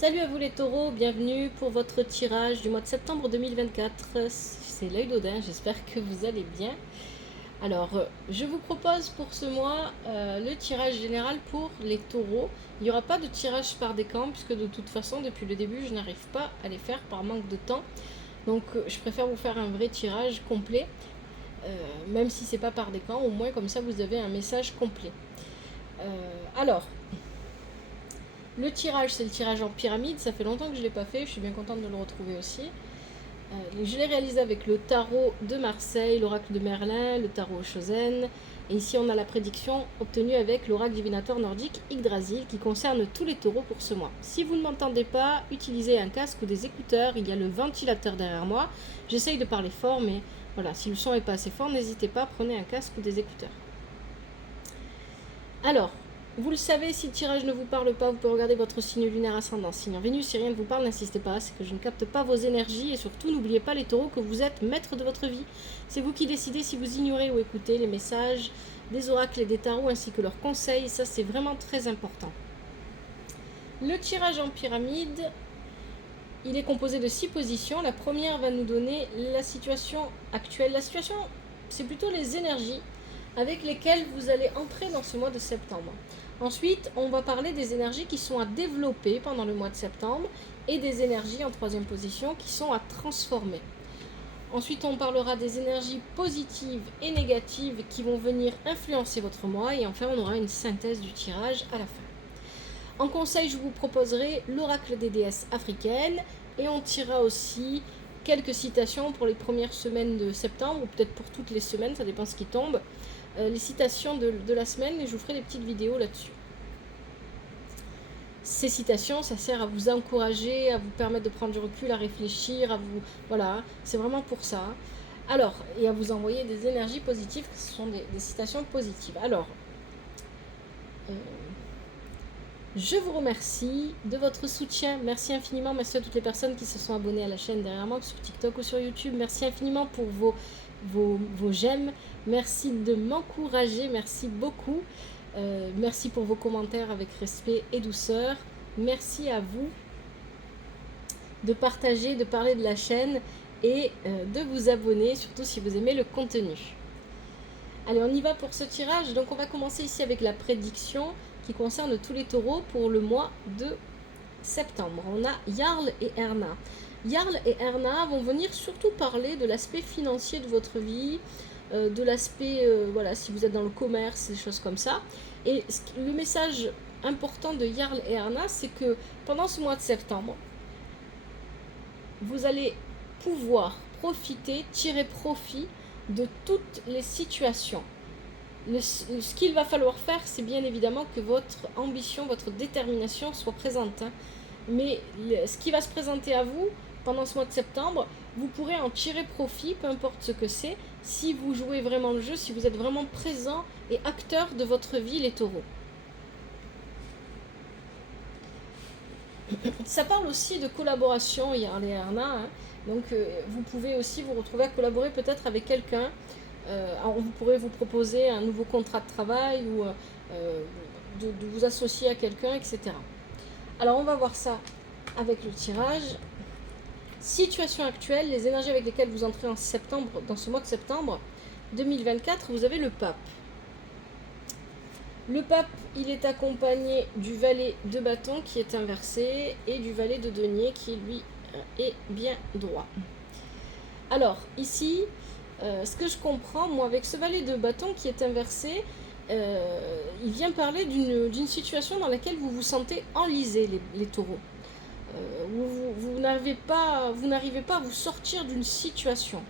Salut à vous les taureaux, bienvenue pour votre tirage du mois de septembre 2024. C'est l'œil d'Odin, j'espère que vous allez bien. Alors, je vous propose pour ce mois le tirage général pour les taureaux. Il n'y aura pas de tirage par décan puisque de toute façon, depuis le début, je n'arrive pas à les faire par manque de temps. Donc, je préfère vous faire un vrai tirage complet, même si c'est pas par décan, au moins comme ça vous avez un message complet. Alors, le tirage, c'est le tirage en pyramide. Ça fait longtemps que je ne l'ai pas fait. Je suis bien contente de le retrouver aussi. Je l'ai réalisé avec le tarot de Marseille, l'oracle de Merlin, le tarot Chosen. Et ici, on a la prédiction obtenue avec l'oracle divinatoire nordique Yggdrasil qui concerne tous les taureaux pour ce mois. Si vous ne m'entendez pas, utilisez un casque ou des écouteurs. Il y a le ventilateur derrière moi. J'essaye de parler fort, mais voilà, si le son n'est pas assez fort, n'hésitez pas, prenez un casque ou des écouteurs. Alors, vous le savez, si le tirage ne vous parle pas, vous pouvez regarder votre signe lunaire ascendant, signe en Vénus. Si rien ne vous parle, n'insistez pas, c'est que je ne capte pas vos énergies. Et surtout, n'oubliez pas les taureaux que vous êtes maître de votre vie. C'est vous qui décidez si vous ignorez ou écoutez les messages des oracles et des tarots ainsi que leurs conseils. Ça, c'est vraiment très important. Le tirage en pyramide, il est composé de 6 positions. La première va nous donner la situation actuelle. La situation, c'est plutôt les énergies avec lesquelles vous allez entrer dans ce mois de septembre. Ensuite, on va parler des énergies qui sont à développer pendant le mois de septembre et des énergies en troisième position qui sont à transformer. Ensuite, on parlera des énergies positives et négatives qui vont venir influencer votre mois. Et enfin, on aura une synthèse du tirage à la fin. En conseil, je vous proposerai l'oracle des déesses africaines et on tirera aussi quelques citations pour les premières semaines de septembre ou peut-être pour toutes les semaines, ça dépend ce qui tombe. Les citations de la semaine et je vous ferai des petites vidéos là-dessus. Ces citations, ça sert à vous encourager, à vous permettre de prendre du recul, à réfléchir, à vous... Voilà, c'est vraiment pour ça. Alors, et à vous envoyer des énergies positives, ce sont des citations positives. Alors, je vous remercie de votre soutien. Merci infiniment. Merci à toutes les personnes qui se sont abonnées à la chaîne derrière moi, sur TikTok ou sur YouTube. Merci infiniment pour vos j'aime. Merci de m'encourager. Merci beaucoup. Merci pour vos commentaires avec respect et douceur. Merci à vous de partager, de parler de la chaîne et de vous abonner, surtout si vous aimez le contenu. Allez, on y va pour ce tirage. Donc on va commencer ici avec la prédiction qui concerne tous les taureaux pour le mois de septembre. On a Jarl et Erna. Jarl et Erna vont venir surtout parler de l'aspect financier de votre vie, de l'aspect, voilà, si vous êtes dans le commerce, des choses comme ça. Et le message important de Jarl et Erna, c'est que pendant ce mois de septembre, vous allez pouvoir profiter, tirer profit de toutes les situations. Ce qu'il va falloir faire, c'est bien évidemment que votre ambition, votre détermination soit présente. Hein. Mais ce qui va se présenter à vous pendant ce mois de septembre, vous pourrez en tirer profit, peu importe ce que c'est, si vous jouez vraiment le jeu, si vous êtes vraiment présent et acteur de votre vie, les taureaux. Ça parle aussi de collaboration, Jarl et Erna. Hein. Donc vous pouvez aussi vous retrouver à collaborer peut-être avec quelqu'un. Vous pourrez vous proposer un nouveau contrat de travail ou de vous associer à quelqu'un, etc. Alors on va voir ça avec le tirage. Situation actuelle, les énergies avec lesquelles vous entrez en septembre, dans ce mois de septembre 2024, vous avez le pape. Le pape, il est accompagné du valet de bâton qui est inversé et du valet de denier qui, lui, est bien droit. Alors, ici, ce que je comprends, moi, avec ce valet de bâton qui est inversé, il vient parler d'une situation dans laquelle vous vous sentez enlisé, les taureaux. Vous n'arrivez pas à vous sortir d'une situation.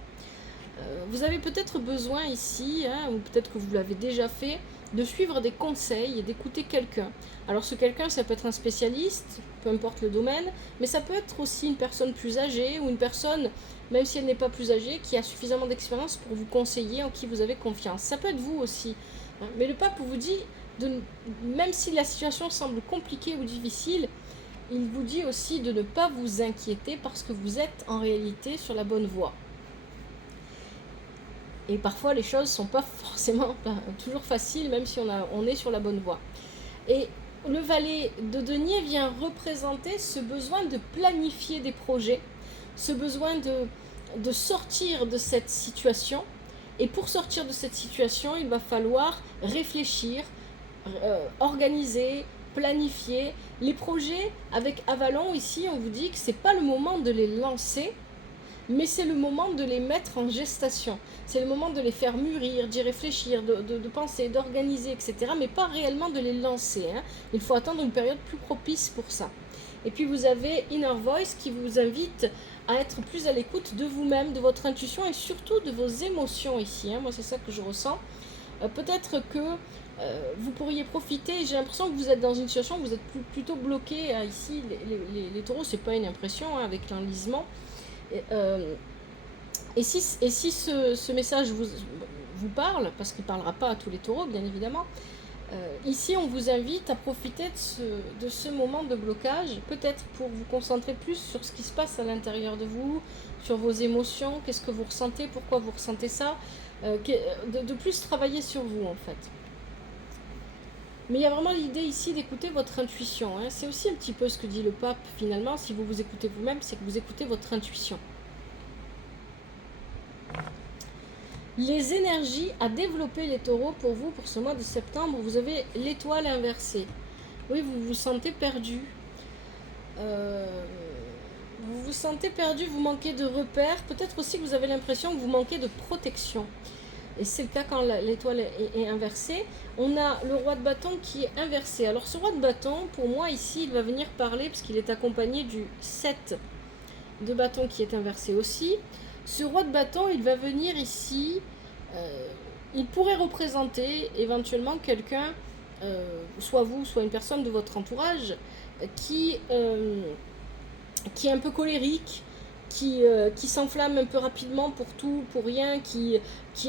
Vous avez peut-être besoin ici, hein, ou peut-être que vous l'avez déjà fait, de suivre des conseils et d'écouter quelqu'un. Alors ce quelqu'un, ça peut être un spécialiste, peu importe le domaine, mais ça peut être aussi une personne plus âgée ou une personne, même si elle n'est pas plus âgée, qui a suffisamment d'expérience pour vous conseiller, en qui vous avez confiance. Ça peut être vous aussi. Hein. Mais le pape vous dit, même si la situation semble compliquée ou difficile, il vous dit aussi de ne pas vous inquiéter parce que vous êtes en réalité sur la bonne voie. Et parfois, les choses ne sont pas forcément toujours faciles, même si on est sur la bonne voie. Et le valet de denier vient représenter ce besoin de planifier des projets, ce besoin de sortir de cette situation. Et pour sortir de cette situation, il va falloir réfléchir, organiser, planifier. Les projets avec Avalon, ici, on vous dit que ce n'est pas le moment de les lancer, mais c'est le moment de les mettre en gestation. C'est le moment de les faire mûrir, d'y réfléchir, de penser, d'organiser, etc. Mais pas réellement de les lancer. Il faut attendre une période plus propice pour ça. Et puis vous avez Inner Voice qui vous invite à être plus à l'écoute de vous-même, de votre intuition et surtout de vos émotions ici. Moi, c'est ça que je ressens. Peut-être que vous pourriez profiter, j'ai l'impression que vous êtes dans une situation où vous êtes plutôt bloqué. Ici, les taureaux, c'est pas une impression avec l'enlisement. Et si ce message vous parle, parce qu'il ne parlera pas à tous les taureaux, bien évidemment, ici, on vous invite à profiter de ce moment de blocage, peut-être pour vous concentrer plus sur ce qui se passe à l'intérieur de vous, sur vos émotions, qu'est-ce que vous ressentez, pourquoi vous ressentez ça, de plus travailler sur vous, en fait. Mais il y a vraiment l'idée ici d'écouter votre intuition. C'est aussi un petit peu ce que dit le pape, finalement, si vous vous écoutez vous-même, c'est que vous écoutez votre intuition. Les énergies à développer les taureaux pour vous, pour ce mois de septembre, vous avez l'étoile inversée. Oui, vous vous sentez perdu. Vous vous sentez perdu, vous manquez de repères. Peut-être aussi que vous avez l'impression que vous manquez de protection. Et c'est le cas quand l'étoile est inversée. On a le roi de bâton qui est inversé. Alors ce roi de bâton, pour moi ici, il va venir parler, parce qu'il est accompagné du 7 de bâton qui est inversé aussi. Ce roi de bâton, il va venir ici, il pourrait représenter éventuellement quelqu'un, soit vous, soit une personne de votre entourage, qui est un peu colérique, qui s'enflamme un peu rapidement pour tout, pour rien, qui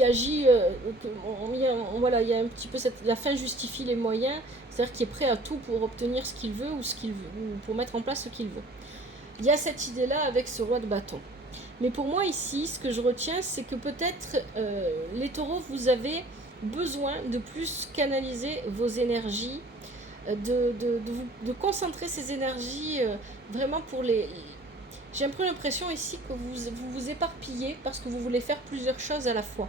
agit, voilà, il y a un petit peu la fin justifie les moyens, c'est-à-dire qui est prêt à tout pour obtenir ce qu'il veut ou pour mettre en place ce qu'il veut. Il y a cette idée-là avec ce roi de bâton. Mais pour moi ici, ce que je retiens, c'est que peut-être les taureaux, vous avez besoin de plus canaliser vos énergies, de concentrer ces énergies vraiment pour les... J'ai un peu l'impression ici que vous éparpillez parce que vous voulez faire plusieurs choses à la fois.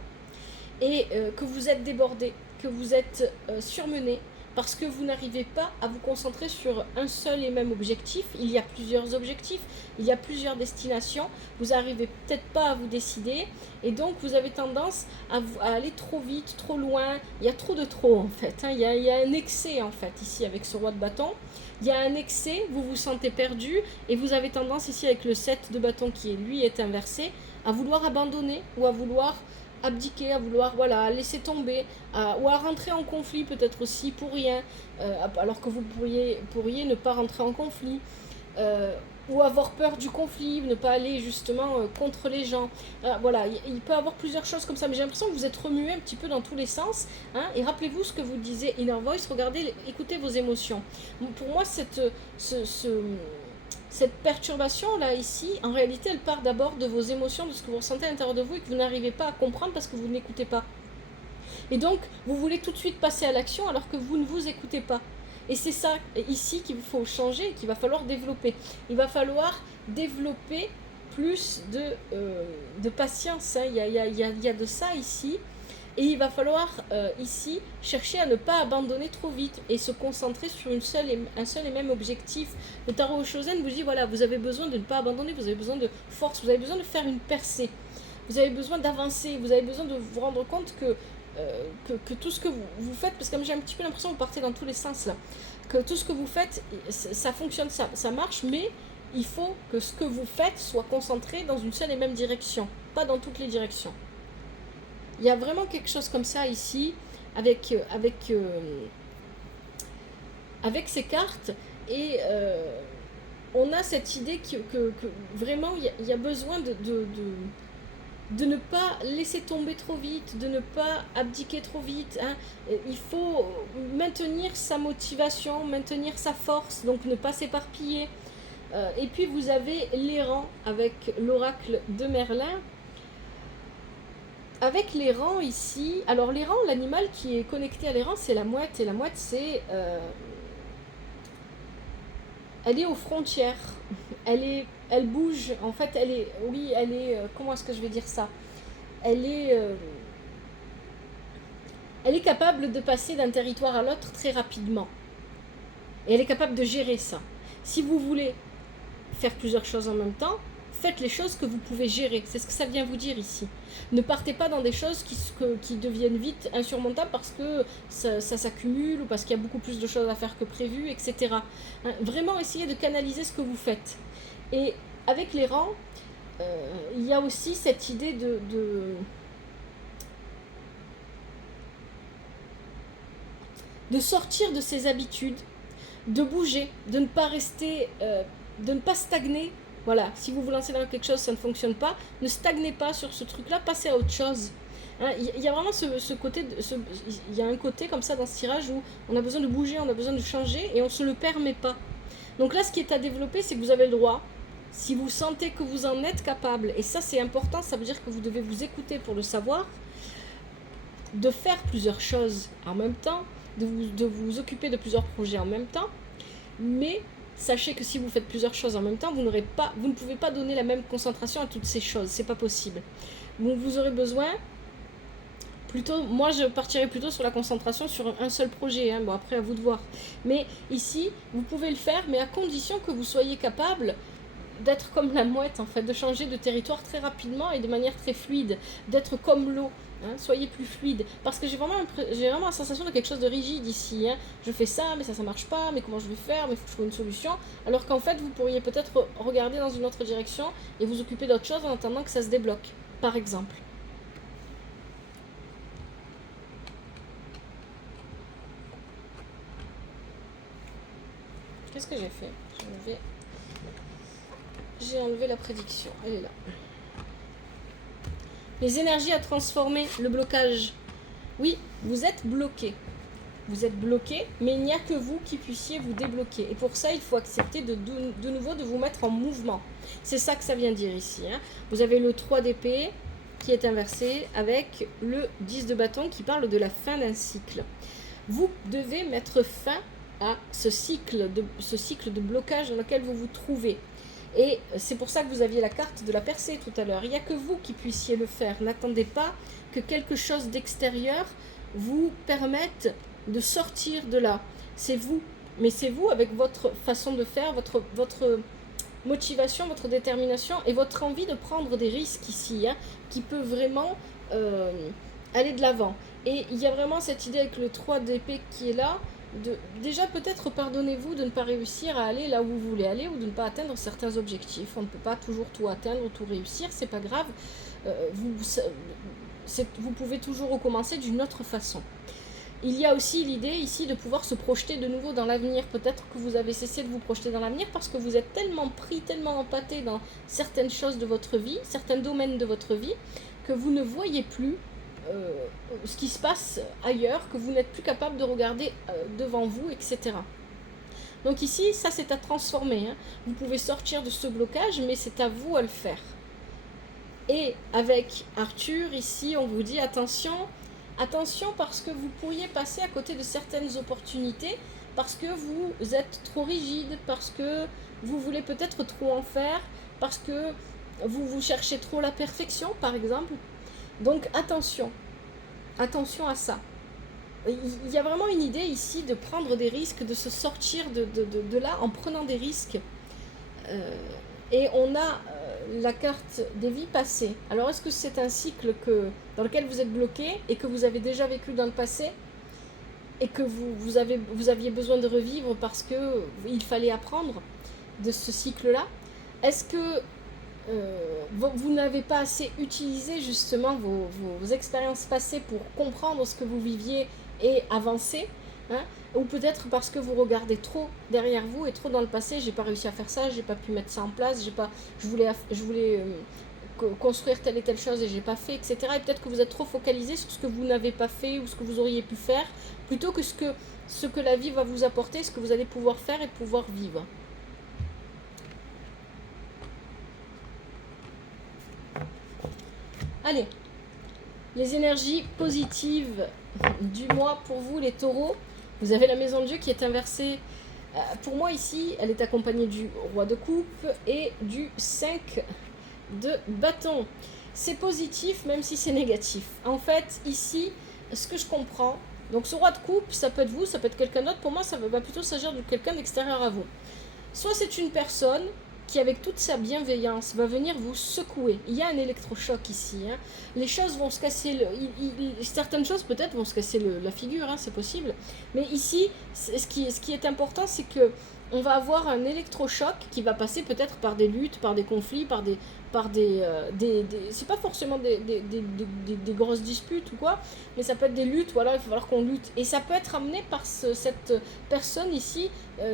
Et que vous êtes débordé, que vous êtes surmené, parce que vous n'arrivez pas à vous concentrer sur un seul et même objectif. Il y a plusieurs objectifs, il y a plusieurs destinations, vous n'arrivez peut-être pas à vous décider, et donc vous avez tendance à aller trop vite, trop loin. Il y a trop de trop en fait, il y a un excès en fait ici avec ce roi de bâton. Il y a un excès, vous vous sentez perdu, et vous avez tendance ici avec le 7 de bâton qui lui est inversé, à vouloir abandonner ou à vouloir abdiquer, à vouloir laisser tomber, ou à rentrer en conflit peut-être aussi pour rien, alors que vous pourriez ne pas rentrer en conflit, ou avoir peur du conflit, ne pas aller justement contre les gens. Voilà, il peut y avoir plusieurs choses comme ça, mais j'ai l'impression que vous êtes remué un petit peu dans tous les sens, et rappelez-vous ce que vous disiez Inner Voice, regardez, écoutez vos émotions. Pour moi, cette perturbation-là, ici, en réalité, elle part d'abord de vos émotions, de ce que vous ressentez à l'intérieur de vous et que vous n'arrivez pas à comprendre parce que vous n'écoutez pas. Et donc, vous voulez tout de suite passer à l'action alors que vous ne vous écoutez pas. Et c'est ça, ici, qu'il faut changer et qu'il va falloir développer. Il va falloir développer plus de patience. Il y a de ça ici. Et il va falloir ici chercher à ne pas abandonner trop vite et se concentrer sur un seul et même objectif. Le tarot Shosen vous dit, voilà, vous avez besoin de ne pas abandonner, vous avez besoin de force, vous avez besoin de faire une percée, vous avez besoin d'avancer, vous avez besoin de vous rendre compte que tout ce que vous faites, parce que comme j'ai un petit peu l'impression que vous partez dans tous les sens là, que tout ce que vous faites, ça fonctionne, ça marche, mais il faut que ce que vous faites soit concentré dans une seule et même direction, pas dans toutes les directions. Il y a vraiment quelque chose comme ça ici, avec ces cartes, et on a cette idée que vraiment il y a besoin de ne pas laisser tomber trop vite, de ne pas abdiquer trop vite. Il faut maintenir sa motivation, maintenir sa force, donc ne pas s'éparpiller. Et puis vous avez l'errant avec l'oracle de Merlin. Avec l'errant ici, alors l'errant, l'animal qui est connecté à l'errant, c'est la mouette, et la mouette c'est elle est aux frontières. Elle bouge. En fait, comment est-ce que je vais dire ça? Elle est capable de passer d'un territoire à l'autre très rapidement. Et elle est capable de gérer ça. Si vous voulez faire plusieurs choses en même temps, faites les choses que vous pouvez gérer. C'est ce que ça vient vous dire ici. Ne partez pas dans des choses qui deviennent vite insurmontables parce que ça s'accumule ou parce qu'il y a beaucoup plus de choses à faire que prévu, etc. Vraiment, essayez de canaliser ce que vous faites. Et avec les rangs, il y a aussi cette idée de sortir de ses habitudes, de bouger, de ne pas rester, de ne pas stagner. Voilà, si vous vous lancez dans quelque chose, ça ne fonctionne pas, ne stagnez pas sur ce truc-là, passez à autre chose. Il y a vraiment ce côté, il y a un côté comme ça dans ce tirage où on a besoin de bouger, on a besoin de changer et on ne se le permet pas. Donc là, ce qui est à développer, c'est que vous avez le droit, si vous sentez que vous en êtes capable, et ça c'est important, ça veut dire que vous devez vous écouter pour le savoir, de faire plusieurs choses en même temps, de vous occuper de plusieurs projets en même temps, mais sachez que si vous faites plusieurs choses en même temps, vous ne pouvez pas donner la même concentration à toutes ces choses, c'est pas possible. Vous aurez besoin, moi je partirais plutôt sur la concentration sur un seul projet, bon après à vous de voir. Mais ici, vous pouvez le faire, mais à condition que vous soyez capable d'être comme la mouette en fait, de changer de territoire très rapidement et de manière très fluide, d'être comme l'eau. Soyez plus fluide, parce que j'ai vraiment la sensation de quelque chose de rigide ici. Je fais ça, mais ça marche pas, mais comment je vais faire, mais il faut que je trouve une solution. Alors qu'en fait, vous pourriez peut-être regarder dans une autre direction et vous occuper d'autre chose en attendant que ça se débloque, par exemple. Qu'est-ce que j'ai fait? J'ai enlevé la prédiction, elle est là. Les énergies à transformer, le blocage. Oui, vous êtes bloqué. Vous êtes bloqué, mais il n'y a que vous qui puissiez vous débloquer. Et pour ça, il faut accepter de nouveau de vous mettre en mouvement. C'est ça que ça vient dire ici. Vous avez le 3 d'épée qui est inversé avec le 10 de bâton qui parle de la fin d'un cycle. Vous devez mettre fin à ce cycle de blocage dans lequel vous vous trouvez. Et c'est pour ça que vous aviez la carte de la percée tout à l'heure. Il n'y a que vous qui puissiez le faire. N'attendez pas que quelque chose d'extérieur vous permette de sortir de là. C'est vous. Mais c'est vous avec votre façon de faire, votre motivation, votre détermination et votre envie de prendre des risques ici, qui peut vraiment aller de l'avant. Et il y a vraiment cette idée avec le 3 d'épée qui est là. Déjà peut-être pardonnez-vous de ne pas réussir à aller là où vous voulez aller ou de ne pas atteindre certains objectifs. On ne peut pas toujours tout atteindre ou tout réussir, c'est pas grave. Vous pouvez toujours recommencer d'une autre façon. Il y a aussi l'idée ici de pouvoir se projeter de nouveau dans l'avenir. Peut-être que vous avez cessé de vous projeter dans l'avenir parce que vous êtes tellement pris, tellement empâté dans certaines choses de votre vie, certains domaines de votre vie, que vous ne voyez plus ce qui se passe ailleurs, que vous n'êtes plus capable de regarder devant vous, etc. Donc ici, ça c'est à transformer. Vous pouvez sortir de ce blocage, mais c'est à vous à le faire. Et avec Arthur, ici, on vous dit attention parce que vous pourriez passer à côté de certaines opportunités, parce que vous êtes trop rigide, parce que vous voulez peut-être trop en faire, parce que vous cherchez trop la perfection, par exemple. Donc attention à ça. Il y a vraiment une idée ici de prendre des risques, de se sortir de là en prenant des risques. Et on a la carte des vies passées. Alors est-ce que c'est un cycle dans lequel vous êtes bloqué et que vous avez déjà vécu dans le passé et que vous aviez besoin de revivre parce qu'il fallait apprendre de ce cycle-là? Est-ce que vous n'avez pas assez utilisé justement vos expériences passées pour comprendre ce que vous viviez et avancer, ou peut-être parce que vous regardez trop derrière vous et trop dans le passé. J'ai pas réussi à faire ça, j'ai pas pu mettre ça en place, je voulais construire telle et telle chose et j'ai pas fait, etc. Et peut-être que vous êtes trop focalisé sur ce que vous n'avez pas fait ou ce que vous auriez pu faire, plutôt que ce que la vie va vous apporter, ce que vous allez pouvoir faire et pouvoir vivre. Allez, les énergies positives du mois pour vous, les taureaux. Vous avez la maison de Dieu qui est inversée Pour moi ici, elle est accompagnée du roi de coupe et du 5 de bâton. C'est positif même si c'est négatif. En fait, ici, ce que je comprends, donc ce roi de coupe, ça peut être vous, ça peut être quelqu'un d'autre. Pour moi, ça va plutôt s'agir de quelqu'un d'extérieur à vous. Soit c'est une personne qui, avec toute sa bienveillance, va venir vous secouer. Il y a un électrochoc ici. Hein. Les choses vont se casser, certaines choses peut-être vont se casser la figure, hein, c'est possible. Mais ici, ce qui est important, c'est que on va avoir un électrochoc qui va passer peut-être par des luttes, par des conflits, par c'est pas forcément des grosses disputes ou quoi, mais ça peut être des luttes, voilà, il va falloir qu'on lutte. Et ça peut être amené par cette personne ici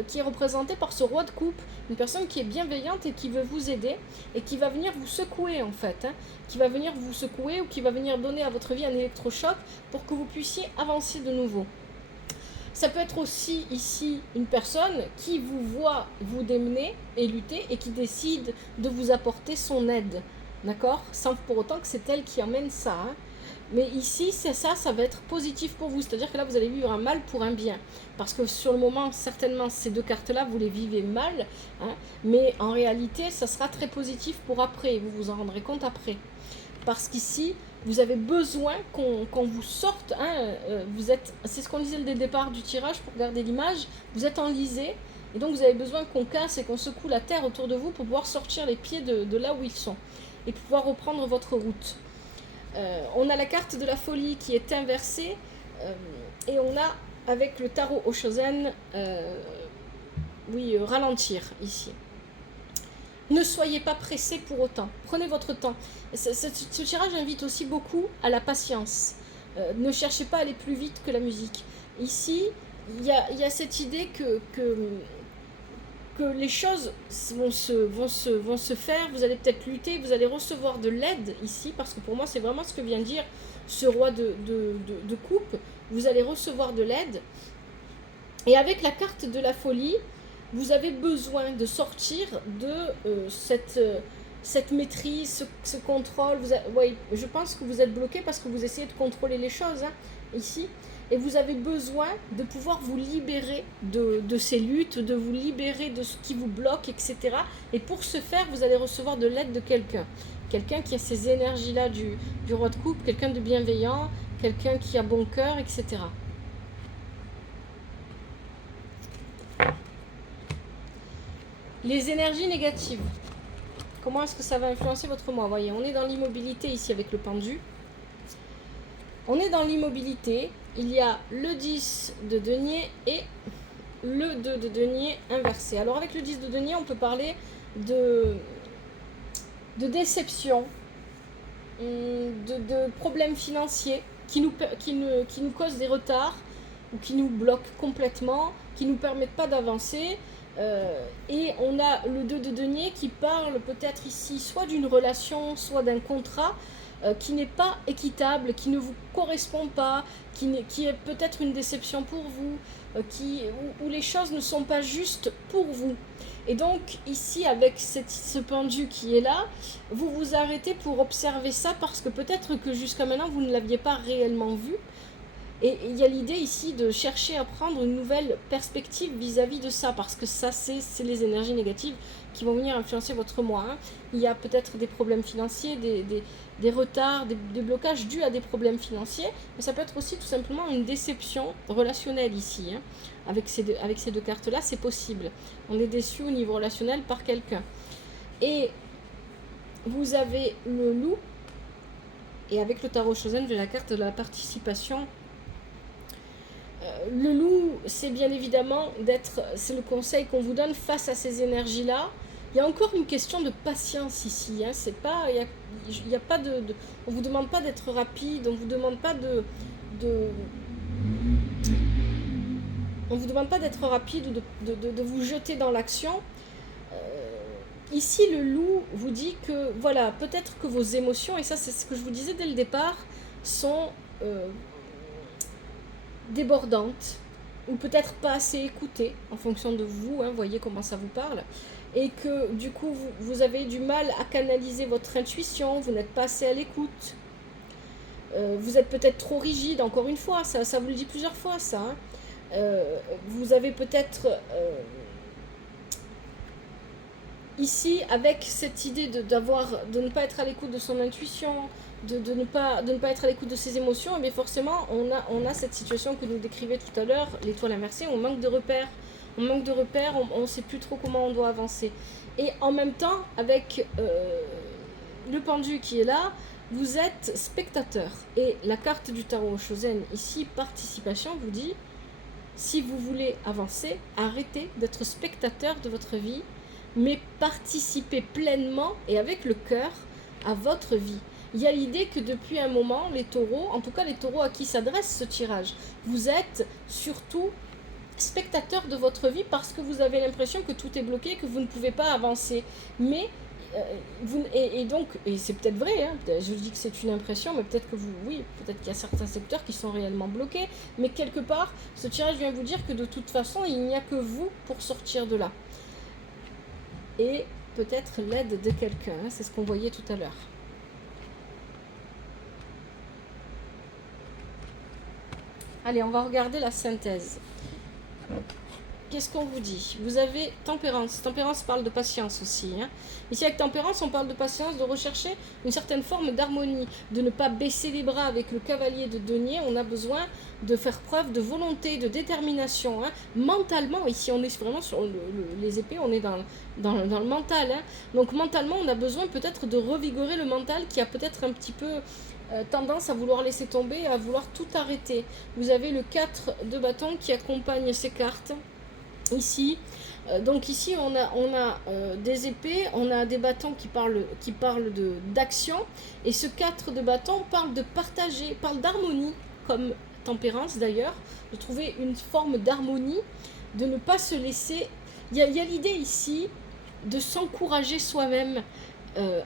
qui est représentée par ce roi de coupe, une personne qui est bienveillante et qui veut vous aider et qui va venir vous secouer en fait, hein, qui va venir vous secouer ou qui va venir donner à votre vie un électrochoc pour que vous puissiez avancer de nouveau. Ça peut être aussi ici une personne qui vous voit vous démener et lutter et qui décide de vous apporter son aide, d'accord? Sans pour autant que c'est elle qui emmène ça. Hein. Mais ici, ça va être positif pour vous. C'est-à-dire que là, vous allez vivre un mal pour un bien. Parce que sur le moment, certainement, ces deux cartes-là, vous les vivez mal. Hein, mais en réalité, ça sera très positif pour après. Vous vous en rendrez compte après. Parce qu'ici, vous avez besoin qu'on vous sorte. Hein, c'est ce qu'on disait dès le départ du tirage pour garder l'image. Vous êtes enlisé. Et donc, vous avez besoin qu'on casse et qu'on secoue la terre autour de vous pour pouvoir sortir les pieds de là où ils sont. Et pouvoir reprendre votre route. On a la carte de la folie qui est inversée et on a avec le tarot Oshozen ralentir ici. Ne soyez pas pressé pour autant, prenez votre temps. Ce tirage invite aussi beaucoup à la patience. Ne cherchez pas à aller plus vite que la musique. Ici, il y a cette idée que les choses vont se faire, vous allez peut-être lutter, vous allez recevoir de l'aide ici, parce que pour moi c'est vraiment ce que vient de dire ce roi de coupe, vous allez recevoir de l'aide, et avec la carte de la folie, vous avez besoin de sortir de cette maîtrise, ce contrôle, je pense que vous êtes bloqué parce que vous essayez de contrôler les choses, hein, ici, et vous avez besoin de pouvoir vous libérer de ces luttes, de vous libérer de ce qui vous bloque, etc. Et pour ce faire, vous allez recevoir de l'aide de quelqu'un. Quelqu'un qui a ces énergies-là du roi de coupe, quelqu'un de bienveillant, quelqu'un qui a bon cœur, etc. Les énergies négatives. Comment est-ce que ça va influencer votre mois? Voyez, on est dans l'immobilité ici avec le pendu. On est dans l'immobilité. Il y a le 10 de denier et le 2 de denier inversé. Alors avec le 10 de denier, on peut parler de déception, de problèmes financiers qui nous causent des retards ou qui nous bloquent complètement, qui ne nous permettent pas d'avancer. Et on a le 2 de denier qui parle peut-être ici soit d'une relation, soit d'un contrat qui n'est pas équitable, qui ne vous correspond pas, qui est peut-être une déception pour vous, où les choses ne sont pas justes pour vous. Et donc ici avec ce pendu qui est là, vous vous arrêtez pour observer ça parce que peut-être que jusqu'à maintenant vous ne l'aviez pas réellement vu. Et il y a l'idée ici de chercher à prendre une nouvelle perspective vis-à-vis de ça, parce que ça, c'est les énergies négatives qui vont venir influencer votre mois. Hein. Il y a peut-être des problèmes financiers, des retards, des blocages dus à des problèmes financiers, mais ça peut être aussi tout simplement une déception relationnelle ici. Hein. Avec ces deux cartes-là, c'est possible. On est déçu au niveau relationnel par quelqu'un. Et vous avez le loup, et avec le tarot Shozen, j'ai la carte de la participation. Le loup, c'est bien évidemment c'est le conseil qu'on vous donne face à ces énergies-là. Il y a encore une question de patience ici. Hein. C'est pas, il y a pas on vous demande pas d'être rapide, on vous demande pas on vous demande pas d'être rapide ou de vous jeter dans l'action. Ici, le loup vous dit que, voilà, peut-être que vos émotions, et ça c'est ce que je vous disais dès le départ, sont débordantes, ou peut-être pas assez écoutées, en fonction de vous, hein, voyez comment ça vous parle, et que du coup, vous avez du mal à canaliser votre intuition, vous n'êtes pas assez à l'écoute, vous êtes peut-être trop rigide, encore une fois, ça vous le dit plusieurs fois, ça, hein. Vous avez peut-être ici, avec cette idée de ne pas être à l'écoute de son intuition, de ne pas être à l'écoute de ses émotions, mais forcément, on a cette situation que nous décrivait tout à l'heure, l'étoile inversée, on manque de repères. On manque de repères, on ne sait plus trop comment on doit avancer. Et en même temps, avec le pendu qui est là, vous êtes spectateur. Et la carte du tarot Shozen, ici, participation, vous dit, si vous voulez avancer, arrêtez d'être spectateur de votre vie, mais participez pleinement et avec le cœur à votre vie. Il y a l'idée que depuis un moment, les taureaux, en tout cas les taureaux à qui s'adresse ce tirage, vous êtes surtout spectateur de votre vie parce que vous avez l'impression que tout est bloqué, que vous ne pouvez pas avancer. Mais donc, et c'est peut-être vrai, hein, je dis que c'est une impression, mais peut-être que peut-être qu'il y a certains secteurs qui sont réellement bloqués, mais quelque part, ce tirage vient vous dire que de toute façon, il n'y a que vous pour sortir de là. Et peut-être l'aide de quelqu'un, hein, c'est ce qu'on voyait tout à l'heure. Allez, on va regarder la synthèse. Qu'est-ce qu'on vous dit? Vous avez tempérance. Tempérance parle de patience aussi. Hein. Ici, avec tempérance, on parle de patience, de rechercher une certaine forme d'harmonie, de ne pas baisser les bras avec le cavalier de denier. On a besoin de faire preuve de volonté, de détermination. Hein. Mentalement, ici, on est vraiment sur les épées, on est dans le mental. Hein. Donc, mentalement, on a besoin peut-être de revigorer le mental qui a peut-être un petit peu tendance à vouloir laisser tomber, à vouloir tout arrêter. Vous avez le 4 de bâton qui accompagne ces cartes. Ici, donc ici on a des épées, on a des bâtons qui parlent d'action, et ce 4 de bâton parle de partager, parle d'harmonie, comme tempérance d'ailleurs, de trouver une forme d'harmonie, de ne pas se laisser. Il y a l'idée ici de s'encourager soi-même,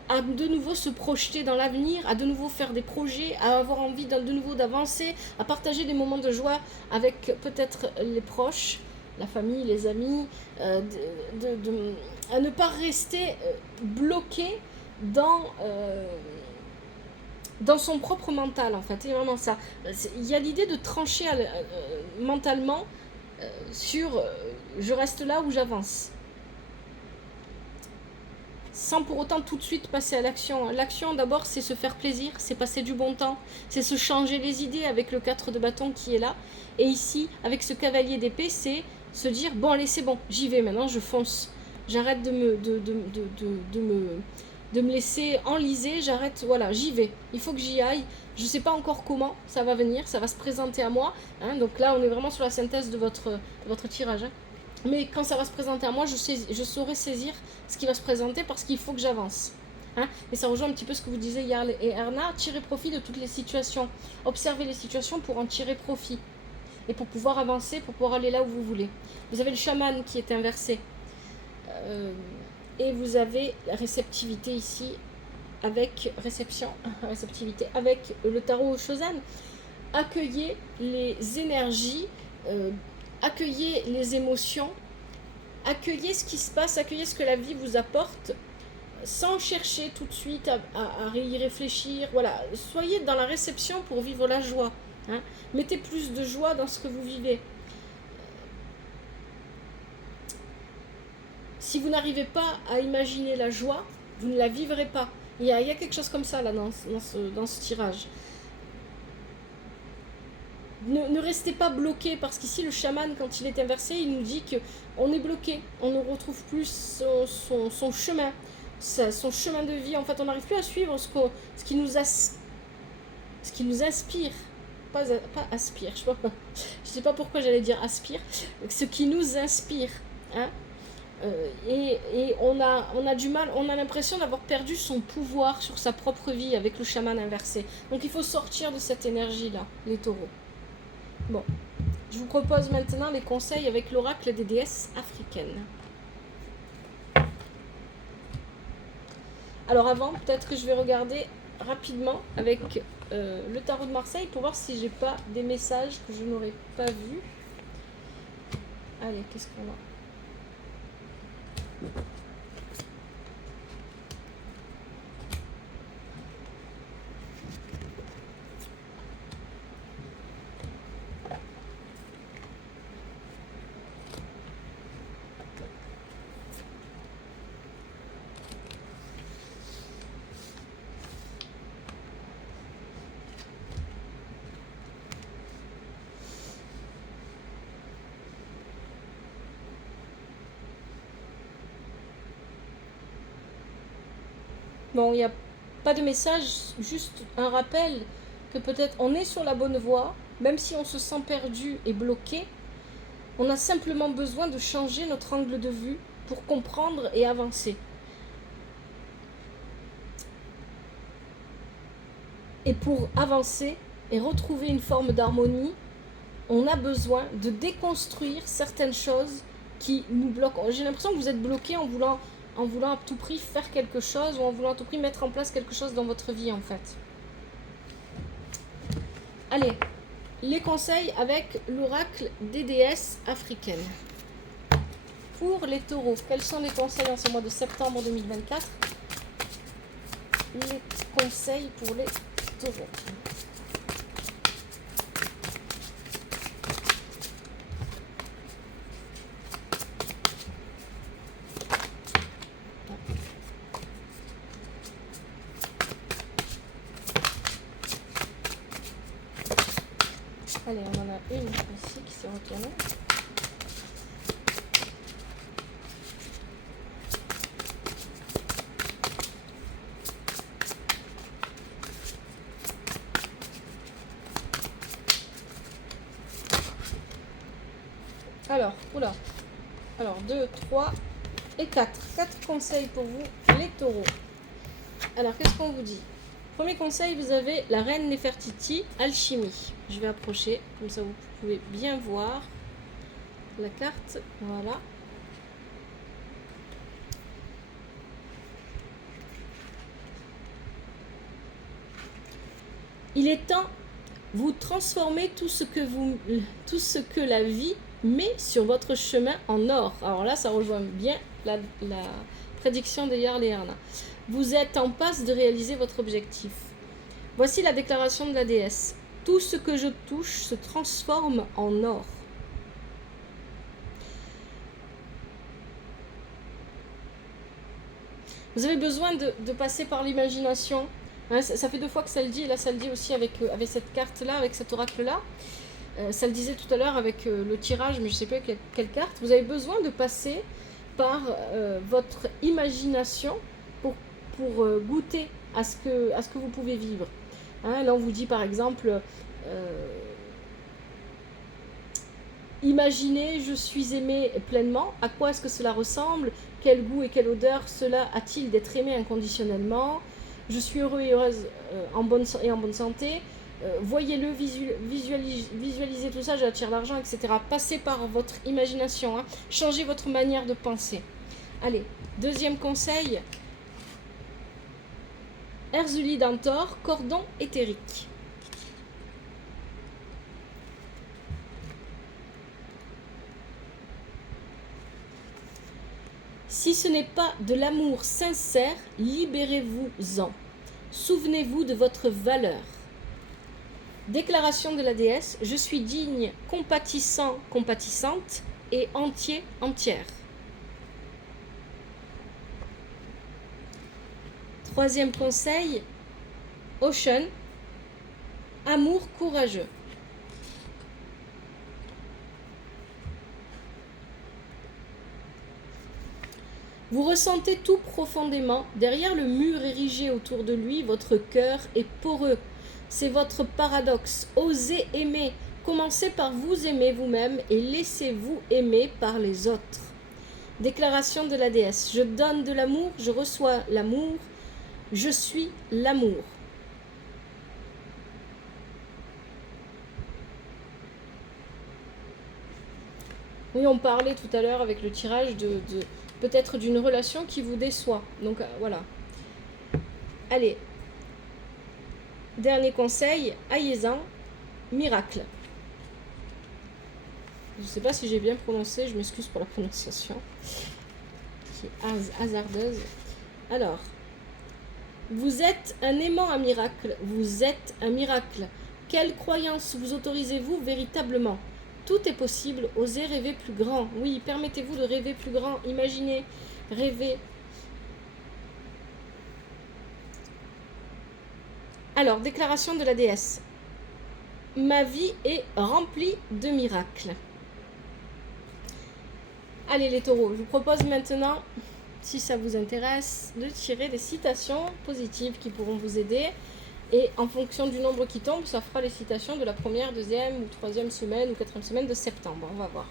à de nouveau se projeter dans l'avenir, à de nouveau faire des projets, à avoir envie de nouveau d'avancer, à partager des moments de joie avec peut-être les proches, la famille, les amis, à ne pas rester bloqué dans son propre mental, en fait. C'est vraiment ça. Il y a l'idée de trancher mentalement sur je reste là ou j'avance. Sans pour autant tout de suite passer à l'action. L'action, d'abord, c'est se faire plaisir, c'est passer du bon temps, c'est se changer les idées avec le 4 de bâton qui est là. Et ici, avec ce cavalier d'épée, c'est se dire, bon allez c'est bon, j'y vais maintenant, je fonce. J'arrête de me laisser enliser, j'arrête, voilà, j'y vais. Il faut que j'y aille. Je ne sais pas encore comment ça va venir, ça va se présenter à moi. Hein, donc là, on est vraiment sur la synthèse de votre tirage. Hein. Mais quand ça va se présenter à moi, je saurai saisir ce qui va se présenter parce qu'il faut que j'avance. Hein. Et ça rejoint un petit peu ce que vous disiez Jarl et Erna, tirer profit de toutes les situations. Observer les situations pour en tirer profit. Et pour pouvoir avancer, pour pouvoir aller là où vous voulez. Vous avez le chaman qui est inversé. Et vous avez la réceptivité ici, avec réceptivité, avec le tarot Shozen. Accueillez les énergies, accueillez les émotions, accueillez ce qui se passe, accueillez ce que la vie vous apporte, sans chercher tout de suite à y réfléchir. Voilà, soyez dans la réception pour vivre la joie. Hein. Mettez plus de joie dans ce que vous vivez. Si vous n'arrivez pas à imaginer la joie, vous ne la vivrez pas. Il y a quelque chose comme ça là dans ce tirage. Ne restez pas bloqué, parce qu'ici le chaman, quand il est inversé, il nous dit qu'on est bloqué, on ne retrouve plus son chemin, son chemin de vie. En fait, on n'arrive plus à suivre ce qui nous inspire. Pas aspire, je sais pas pourquoi j'allais dire aspire, ce qui nous inspire. Hein. Et on a du mal, on a l'impression d'avoir perdu son pouvoir sur sa propre vie avec le chaman inversé. Donc il faut sortir de cette énergie-là, les taureaux. Bon, je vous propose maintenant les conseils avec l'oracle des déesses africaines. Alors avant, peut-être que je vais regarder rapidement avec le tarot de Marseille pour voir si j'ai pas des messages que je n'aurais pas vus. Allez, qu'est-ce qu'on a ? Bon, il n'y a pas de message, juste un rappel que peut-être on est sur la bonne voie, même si on se sent perdu et bloqué, on a simplement besoin de changer notre angle de vue pour comprendre et avancer. Et pour avancer et retrouver une forme d'harmonie, on a besoin de déconstruire certaines choses qui nous bloquent. J'ai l'impression que vous êtes bloqué en voulant à tout prix faire quelque chose ou en voulant à tout prix mettre en place quelque chose dans votre vie en fait. Allez, les conseils avec l'oracle des déesses africaines. Pour les taureaux, quels sont les conseils en ce mois de septembre 2024? Les conseils pour les taureaux. Allez, on en a une ici qui s'est retournée. Alors, oula. Alors, 2, 3 et 4. 4 conseils pour vous, les taureaux. Alors, qu'est-ce qu'on vous dit? Premier conseil, vous avez la reine Nefertiti, alchimie. Je vais approcher, comme ça vous pouvez bien voir la carte. Voilà. Il est temps, vous transformez tout ce que la vie met sur votre chemin en or. Alors là, ça rejoint bien la prédiction de Jarl Erna. Vous êtes en passe de réaliser votre objectif. Voici la déclaration de la déesse. Tout ce que je touche se transforme en or. Vous avez besoin de passer par l'imagination. Hein, ça fait 2 fois que ça le dit, et là ça le dit aussi avec cette carte-là, avec cet oracle-là. Ça le disait tout à l'heure avec le tirage, mais je ne sais plus quelle carte. Vous avez besoin de passer par votre imagination pour goûter à ce que vous pouvez vivre. Hein, là, on vous dit par exemple, imaginez, je suis aimé pleinement. À quoi est-ce que cela ressemble? Quel goût et quelle odeur cela a-t-il d'être aimé inconditionnellement? Je suis heureux et heureuse en bonne santé. Voyez-le, visualisez tout ça, j'attire l'argent, etc. Passez par votre imagination, hein. Changez votre manière de penser. Allez, deuxième conseil. Erzuli d'Antor, cordon éthérique. Si ce n'est pas de l'amour sincère, libérez-vous-en. Souvenez-vous de votre valeur. Déclaration de la déesse, je suis digne, compatissant, compatissante et entier, entière. Troisième conseil, Ocean, amour courageux. Vous ressentez tout profondément, derrière le mur érigé autour de lui, votre cœur est poreux. C'est votre paradoxe. Osez aimer. Commencez par vous aimer vous-même et laissez-vous aimer par les autres. Déclaration de la déesse. Je donne de l'amour, je reçois l'amour, je suis l'amour. Oui, on parlait tout à l'heure avec le tirage de peut-être d'une relation qui vous déçoit. Donc voilà. Allez. Dernier conseil, Ayezan, miracle. Je ne sais pas si j'ai bien prononcé, je m'excuse pour la prononciation, qui est hasardeuse. Alors, vous êtes un aimant à miracle, vous êtes un miracle. Quelle croyance vous autorisez-vous véritablement? Tout est possible, osez rêver plus grand. Oui, permettez-vous de rêver plus grand, imaginez, rêvez. Alors, déclaration de la déesse. Ma vie est remplie de miracles. Allez les taureaux, je vous propose maintenant si ça vous intéresse, de tirer des citations positives qui pourront vous aider. Et en fonction du nombre qui tombe, ça fera les citations de la première, deuxième ou troisième semaine ou quatrième semaine de septembre. On va voir.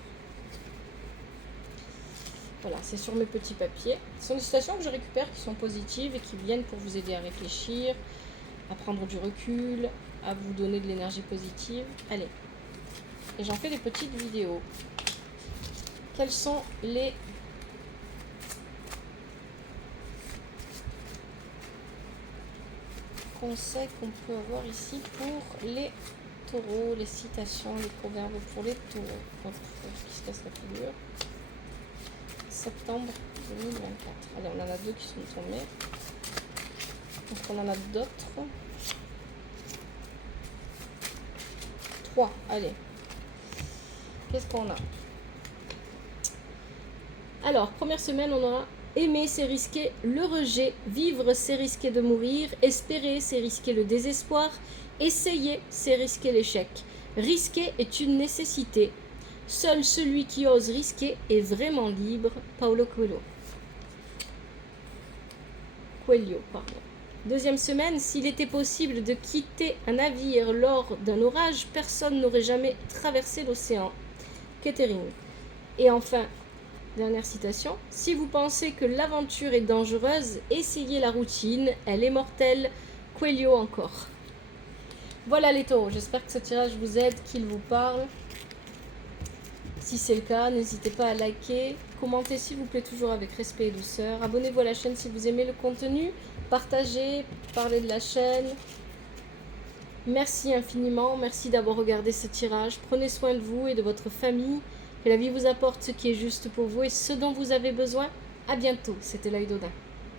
Voilà, c'est sur mes petits papiers. Ce sont des citations que je récupère qui sont positives et qui viennent pour vous aider à réfléchir, à prendre du recul, à vous donner de l'énergie positive. Allez. Et j'en fais des petites vidéos. Quels sont les conseils qu'on peut avoir ici pour les taureaux, les citations, les proverbes pour les taureaux? Hop, qui se casse la figure. Septembre 2024. Allez, on en a 2 qui sont tombés. Est-ce qu'on en a d'autres? 3, allez. Qu'est-ce qu'on a? Alors, première semaine, on a aimer, c'est risquer le rejet, vivre, c'est risquer de mourir, espérer, c'est risquer le désespoir, essayer, c'est risquer l'échec. Risquer est une nécessité. Seul celui qui ose risquer est vraiment libre. Paulo Coelho. Deuxième semaine, s'il était possible de quitter un navire lors d'un orage, personne n'aurait jamais traversé l'océan. Kettering. Et enfin, dernière citation. Si vous pensez que l'aventure est dangereuse, essayez la routine, elle est mortelle. Coelho encore. Voilà les taureaux, j'espère que ce tirage vous aide, qu'il vous parle. Si c'est le cas, n'hésitez pas à liker, commentez s'il vous plaît toujours avec respect et douceur. Abonnez-vous à la chaîne si vous aimez le contenu, partagez, parlez de la chaîne. Merci infiniment, merci d'avoir regardé ce tirage. Prenez soin de vous et de votre famille. Que la vie vous apporte ce qui est juste pour vous et ce dont vous avez besoin. À bientôt, c'était l'œil d'Odin.